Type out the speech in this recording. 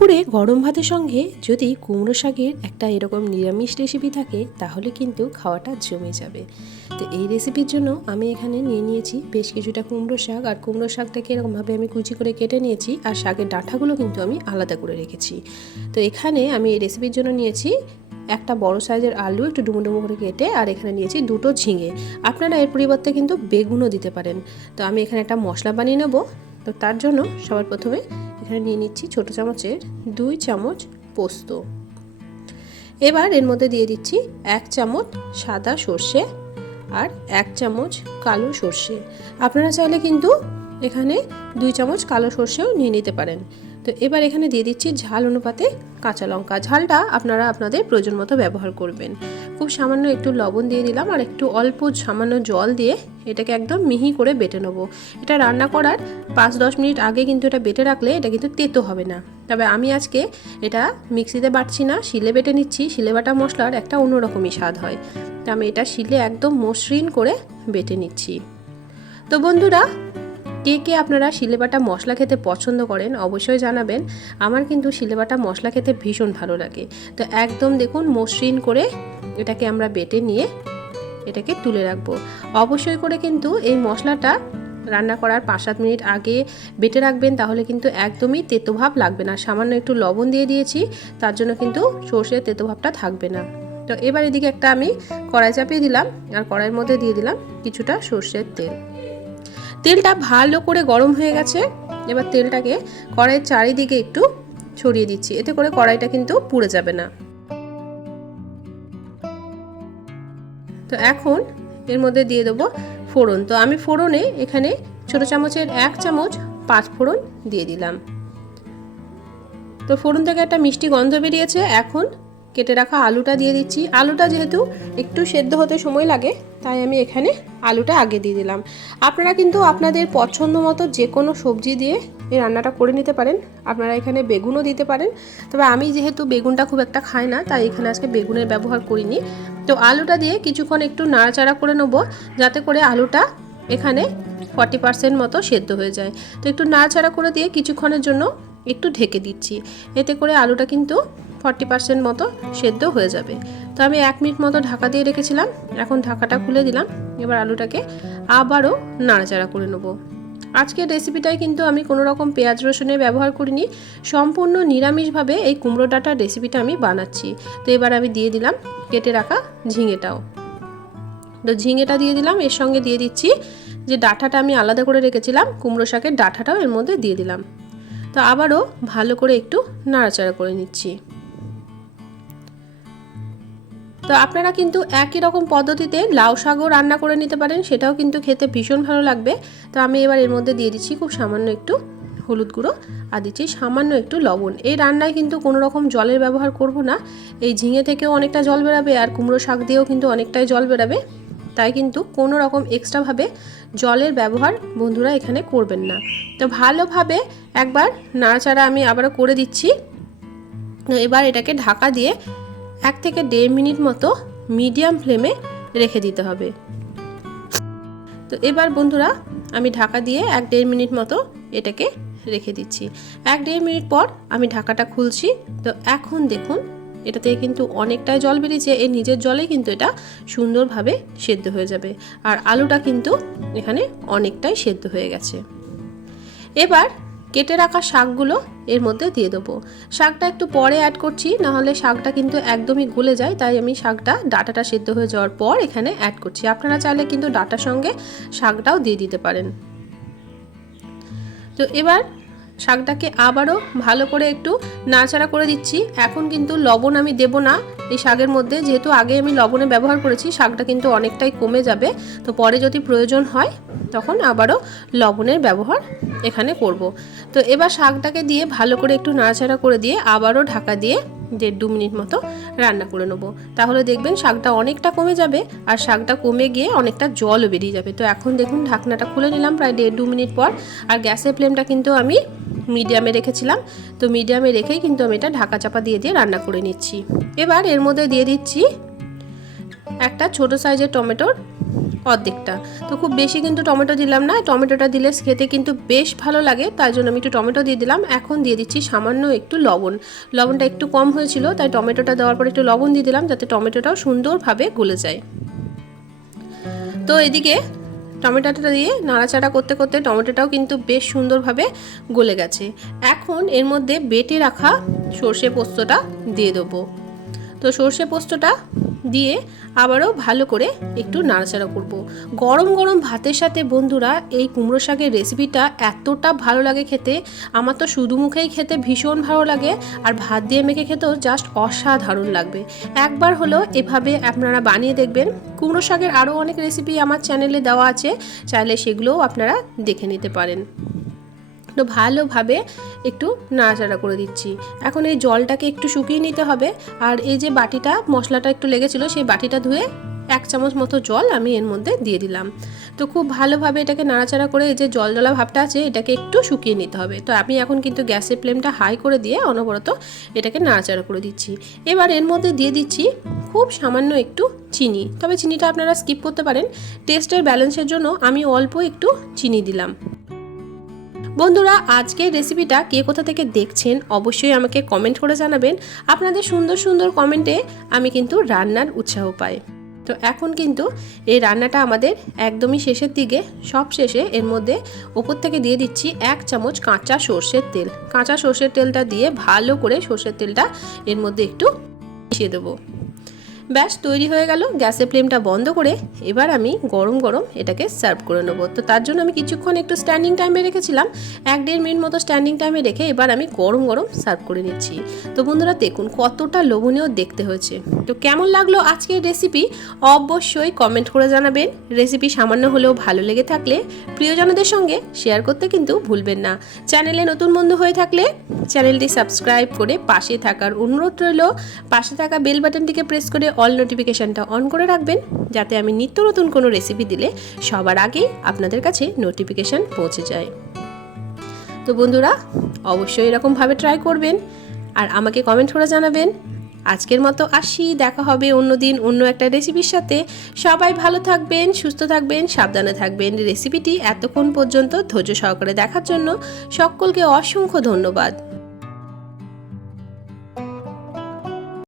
দুপুরে গরম ভাতের সঙ্গে যদি কুমড়ো শাকের একটা এরকম নিরামিষ রেসিপি থাকে তাহলে কিন্তু খাওয়াটা জমে যাবে। তো এই রেসিপির জন্য আমি এখানে নিয়ে নিয়েছি বেশ কিছুটা কুমড়ো শাক, আর কুমড়ো শাকটাকে এরকমভাবে আমি কুচি করে কেটে নিয়েছি, আর শাকের ডাঁটাগুলো কিন্তু আমি আলাদা করে রেখেছি। তো এখানে আমি এই রেসিপির জন্য নিয়েছি একটা বড় সাইজের আলু একটু ডুমো ডুমো করে কেটে, আর এখানে নিয়েছি দুটো ঝিঙে। আপনারা এর পরিবর্তে কিন্তু বেগুনও দিতে পারেন। তো আমি এখানে একটা মশলা বানিয়ে নেব। তো তার জন্য সবার প্রথমে এখানে নিয়ে নিচ্ছি ছোটো চামচের 2 চামচ পোস্ত। এবার এর মধ্যে দিয়ে দিচ্ছি 1 চামচ সাদা সর্ষে আর 1 চামচ কালো সর্ষে। আপনারা চাইলে কিন্তু এখানে 2 চামচ কালো সর্ষেও নিয়ে নিতে পারেন। তো এবার এখানে দিয়ে দিচ্ছি ঝাল অনুপাতে কাঁচা লঙ্কা। ঝালটা আপনারা আপনাদের প্রয়োজন মতো ব্যবহার করবেন। খুব সামান্য একটু লবণ দিয়ে দিলাম, আর একটু অল্প সামান্য জল দিয়ে এটাকে একদম মিহি করে বেটে নেব। এটা রান্না করার 5-10 মিনিট আগে কিন্তু এটা বেটে রাখলে এটা কিন্তু তেতো হবে না। তবে আমি আজকে এটা মিক্সিতে বাটছি না, শিলে বেটে নিচ্ছি। শিলে বাটা মশলার একটা অন্যরকমই স্বাদ হয়। তো আমি এটা শিলে একদম মসৃণ করে বেটে নিচ্ছি। তো বন্ধুরা, কে কে আপনারা শিলেবাটা মশলা খেতে পছন্দ করেন অবশ্যই জানাবেন। আমার কিন্তু শিলেবাটা মশলা খেতে ভীষণ ভালো লাগে। তো একদম দেখুন মসৃণ করে এটাকে আমরা বেটে নিয়ে এটাকে তুলে রাখবো। অবশ্যই করে কিন্তু এই মশলাটা রান্না করার 5-7 মিনিট আগে বেটে রাখবেন, তাহলে কিন্তু একদমই তেতো ভাব লাগবে না। সামান্য একটু লবণ দিয়ে দিয়েছি, তার জন্য কিন্তু সর্ষের তেতো ভাবটা থাকবে না। তো এবার এদিকে একটা আমি কড়াই চাপিয়ে দিলাম, আর কড়াইয়ের মধ্যে দিয়ে দিলাম কিছুটা সর্ষের তেল। তেলটা ভালো করে গরম হয়ে গেছে। এবার তেলটাকে কড়াইয়ের চারিদিকে একটু ছড়িয়ে দিচ্ছি, এতে করে কড়াইটা কিন্তু পুড়ে যাবে না। তো এখন এর মধ্যে দিয়ে দেবো ফোড়ন। তো আমি ফোড়নে এখানে ছোটো চামচের 1 চামচ 5 ফোড়ন দিয়ে দিলাম। তো ফোড়ন থেকে একটা মিষ্টি গন্ধ বেরিয়েছে। এখন কেটে রাখা আলুটা দিয়ে দিচ্ছি। আলুটা যেহেতু একটু সেদ্ধ হতে সময় লাগে, তাই আমি এখানে আলুটা আগে দিয়ে দিলাম। আপনারা কিন্তু আপনাদের পছন্দ মতো যে কোনো সবজি দিয়ে এই রান্নাটা করে নিতে পারেন। আপনারা এখানে বেগুনও দিতে পারেন, তবে আমি যেহেতু বেগুনটা খুব একটা খাই না, তাই এখানে আজকে বেগুনের ব্যবহার করিনি। তো আলুটা দিয়ে কিছুক্ষণ একটু নাড়াচাড়া করে নেব, যাতে করে আলুটা এখানে 40% মতো সেদ্ধ হয়ে যায়। তো একটু নাড়াচাড়া করে দিয়ে কিছুক্ষণের জন্য একটু ঢেকে দিচ্ছি, এতে করে আলুটা কিন্তু 40% মতো সেদ্ধ হয়ে যাবে। তো আমি 1 মিনিট মতো ঢাকা দিয়ে রেখেছিলাম। এখন ঢাকাটা খুলে দিলাম। এবার আলুটাকে আবারও নাড়াচাড়া করে নেব। আজকের রেসিপিটায় কিন্তু আমি কোনো রকম পেঁয়াজ রসুনের ব্যবহার করিনি, সম্পূর্ণ নিরামিষভাবে এই কুমড়ো ডাঁটার রেসিপিটা আমি বানাচ্ছি। তো এবার আমি দিয়ে দিলাম কেটে রাখা ঝিঙেটাও। তো ঝিঙেটা দিয়ে দিলাম, এর সঙ্গে দিয়ে দিচ্ছি যে ডাঁটাটা আমি আলাদা করে রেখেছিলাম কুমড়ো শাকের ডাঁটাটাও এর মধ্যে দিয়ে দিলাম। তো আবারও ভালো করে একটু নাড়াচাড়া করে নিচ্ছি। তো আপনারা কিন্তু একই রকম পদ্ধতিতে লাউ শাকও রান্না করে নিতে পারেন, সেটাও কিন্তু খেতে ভীষণ ভালো লাগবে। তো আমি এবার এর মধ্যে দিয়ে দিচ্ছি খুব সামান্য একটু হলুদ গুঁড়ো, আর দিচ্ছি সামান্য একটু লবণ। এই রান্নায় কিন্তু কোনো রকম জলের ব্যবহার করব না। এই ঝিঙে থেকেও অনেকটা জল বেরাবে, আর কুমড়ো শাক দিয়েও কিন্তু অনেকটাই জল বেরাবে, তাই কিন্তু কোনো রকম এক্সট্রাভাবে জলের ব্যবহার বন্ধুরা এখানে করবেন না। তো ভালোভাবে একবার নাড়াচাড়া আমি আবারও করে দিচ্ছি। এবার এটাকে ঢাকা দিয়ে 1 থেকে 1.5 মিনিট মতো মিডিয়াম ফ্লেমে রেখে দিতে হবে। তো এবার বন্ধুরা আমি ঢাকা দিয়ে 1-1.5 মিনিট মতো এটাকে রেখে দিচ্ছি। 1-1.5 মিনিট পর আমি ঢাকাটা খুলছি। তো এখন দেখুন এটা থেকে কিন্তু অনেকটাই জল বেরিয়েছে। এর নিজের জলে কিন্তু এটা সুন্দরভাবে সেদ্ধ হয়ে যাবে, আর আলুটা কিন্তু এখানে অনেকটাই সেদ্ধ হয়ে গেছে। এবার কেটে রাখা শাকগুলো এর মধ্যে দিয়ে দেবো। শাকটা একটু পরে অ্যাড করছি, নাহলে শাকটা কিন্তু একদমই গলে যায়, তাই আমি শাকটা ডাঁটাটা সেদ্ধ হয়ে যাওয়ার পর এখানে অ্যাড করছি। আপনারা চাইলে কিন্তু ডাঁটার সঙ্গে শাকটাও দিয়ে দিতে পারেন। তো এবার শাকটাকে আবারও ভালো করে একটু নাড়াচাড়া করে দিচ্ছি। এখন কিন্তু লবণ আমি দেব না এই শাকের মধ্যে, যেহেতু আগে আমি লবণে ব্যবহার করেছি, শাকটা কিন্তু অনেকটাই কমে যাবে। তো পরে যদি প্রয়োজন হয় তখন আবারও লবণের ব্যবহার এখানে করব। তো এবার শাকটাকে দিয়ে ভালো করে একটু নাড়াচাড়া করে দিয়ে আবারও ঢাকা দিয়ে 1.5-2 মিনিট মতো রান্না করে নেব। তাহলে দেখবেন শাকটা অনেকটা কমে যাবে, আর শাকটা কমে গিয়ে অনেকটা জলও বেরিয়ে যাবে। তো এখন দেখুন ঢাকনাটা খুলে নিলাম প্রায় 1.5-2 মিনিট পর, আর গ্যাসের ফ্লেমটা কিন্তু আমি মিডিয়ামে রেখেছিলাম। তো মিডিয়ামে রেখেই কিন্তু আমি এটা ঢাকা চাপা দিয়ে দিয়ে রান্না করে নিচ্ছি। এবার এর মধ্যে দিয়ে দিচ্ছি একটা ছোট সাইজের টমেটোর অর্ধেকটা। তো খুব বেশি কিন্তু টমেটো দিলাম না, টমেটোটা দিলে খেতে কিন্তু বেশ ভালো লাগে, তাই জন্য আমি একটু টমেটো দিয়ে দিলাম। এখন দিয়ে দিচ্ছি সামান্য একটু লবণ, লবণটা একটু কম হয়েছিল তাই টমেটোটা দেওয়ার পর একটু লবণ দিয়ে দিলাম যাতে টমেটোটাও সুন্দরভাবে গলে যায়। তো এদিকে টমেটোটা দিয়ে নাড়াচাড়া করতে করতে টমেটোটাও কিন্তু বেশ সুন্দরভাবে গলে গেছে। এখন এর মধ্যে বেটে রাখা সর্ষে পোস্তটা দিয়ে দেবো। তো সর্ষে পোস্তটা দিয়ে আবারও ভালো করে একটু নাড়াচাড়া করব। গরম গরম ভাতের সাথে বন্ধুরা এই কুমড়ো শাকের রেসিপিটা এতটা ভালো লাগে খেতে, আমার তো শুধু মুখেই খেতে ভীষণ ভালো লাগে, আর ভাত দিয়ে মেখে খেতেও জাস্ট অসাধারণ লাগবে। একবার হলো এভাবে আপনারা বানিয়ে দেখবেন। কুমড়ো শাকের আরও অনেক রেসিপি আমার চ্যানেলে দেওয়া আছে, চাইলে সেগুলোও আপনারা দেখে নিতে পারেন। তো ভালোভাবে একটু নাড়াচাড়া করে দিচ্ছি। এখন এই জলটাকে একটু শুকিয়ে নিতে হবে, আর এই যে বাটিটা মশলাটা একটু লেগেছিল সেই বাটিটা ধুয়ে 1 চামচ মতো জল আমি এর মধ্যে দিয়ে দিলাম। তো খুব ভালোভাবে এটাকে নাড়াচাড়া করে এই যে জলজলা ভাবটা আছে এটাকে একটু শুকিয়ে নিতে হবে। তো আমি এখন কিন্তু গ্যাসের ফ্লেমটা হাই করে দিয়ে অনবরত এটাকে নাড়াচাড়া করে দিচ্ছি। এবার এর মধ্যে দিয়ে দিচ্ছি খুব সামান্য একটু চিনি, তবে চিনিটা আপনারা স্কিপ করতে পারেন, টেস্টের ব্যালেন্সের জন্য আমি অল্প একটু চিনি দিলাম। বন্ধুরা আজকের রেসিপিটা কে কোথা থেকে দেখছেন অবশ্যই আমাকে কমেন্ট করে জানাবেন। আপনাদের সুন্দর সুন্দর কমেন্টে আমি কিন্তু রান্নার উৎসাহ পাই। তো এখন কিন্তু এই রান্নাটা আমাদের একদমই শেষের দিকে, সব শেষে এর মধ্যে ওপর থেকে দিয়ে দিচ্ছি 1 চামচ কাঁচা সর্ষের তেল। কাঁচা সর্ষের তেলটা দিয়ে ভালো করে সর্ষের তেলটা এর মধ্যে একটু মিশিয়ে দেবো। ব্যাস তৈরি হয়ে গেল। গ্যাসের ফ্লেমটা বন্ধ করে এবার আমি গরম গরম এটাকে সার্ভ করে নেবো। তো তার জন্য আমি কিছুক্ষণ একটু স্ট্যান্ডিং টাইমে রেখেছিলাম, 1-1.5 মিনিট মতো স্ট্যান্ডিং টাইমে রেখে এবার আমি গরম গরম সার্ভ করে নিচ্ছি। তো বন্ধুরা দেখুন কতটা লোভনীয় দেখতে হয়েছে। তো কেমন লাগলো আজকের রেসিপি অবশ্যই কমেন্ট করে জানাবেন। রেসিপি সামান্য হলেও ভালো লেগে থাকলে প্রিয়জনদের সঙ্গে শেয়ার করতে কিন্তু ভুলবেন না। চ্যানেলে নতুন বন্ধু হয়ে থাকলে চ্যানেলটি সাবস্ক্রাইব করে পাশে থাকার অনুরোধ রইল। পাশে থাকা বেল বাটনটিকে প্রেস করে অল নোটিফিকেশনটা অন করে রাখবেন, যাতে আমি নিত্য নতুন কোনো রেসিপি দিলে সবার আগেই আপনাদের কাছে নোটিফিকেশন পৌঁছে যায়। তো বন্ধুরা অবশ্যই এরকমভাবে ট্রাই করবেন আর আমাকে কমেন্ট করে জানাবেন। আজকের মতো আসি, দেখা হবে অন্যদিন অন্য একটা রেসিপির সাথে। সবাই ভালো থাকবেন, সুস্থ থাকবেন, সাবধানে থাকবেন। রেসিপিটি এতক্ষণ পর্যন্ত ধৈর্য সহকারে দেখার জন্য সকলকে অসংখ্য ধন্যবাদ।